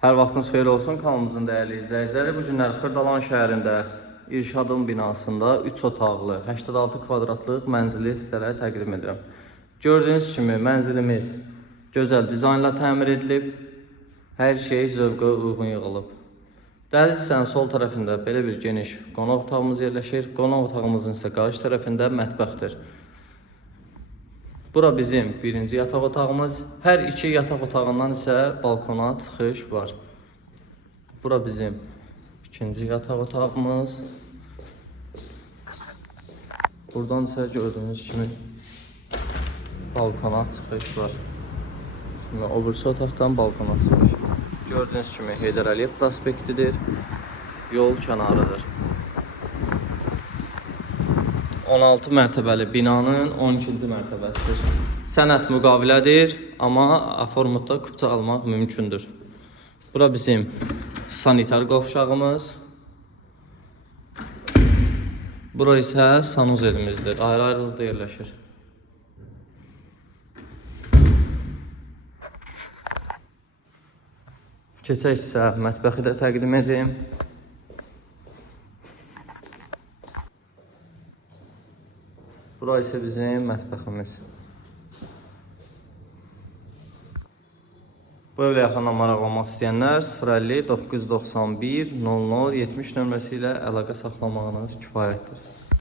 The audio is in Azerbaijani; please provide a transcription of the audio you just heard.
Hər vaxtınız xeyir olsun kanalımızın dəyərli izləyiciləri. Bu günlər Xırdalan şəhərində İrşadın binasında 3 otaqlı, 86 kvadratlıq mənzili sizlərə təqdim edirəm. Gördüyünüz kimi mənzilimiz gözəl dizaynla təmir edilib. Hər şey zövqə uyğun yığılıb. Dəhlizin sol tərəfində belə bir geniş qonaq otağımız yerləşir. Qonaq otağımızın isə qarşı tərəfində mətbəxdir. Bura bizim birinci yataq otağımız. Hər iki yataq otağından isə balkona çıxış var. Bura bizim ikinci yataq otağımız. Buradan isə gördüyünüz kimi balkona çıxış var. Şimdi o birisi otaqdan balkona çıxış. Gördüyünüz kimi Heydər Əliyev prospektidir. Yol kənarıdır. 16 mərtəbəli binanın 12-ci mərtəbəsidir. Sənəd müqavilədir, amma formada kupça almaq mümkündür. Bura bizim sanitar qovşağımız. Bura isə sanuzelimizdir. Ayrı-ayrılıqda yerləşir. Keçək isə mətbəxi də təqdim edeyim. Bura isə bizim mətbəximiz. Bu evlə yaxından maraqlanmaq istəyənlər 050 991 00 70 nömrəsi ilə əlaqə saxlamağınız kifayətdir.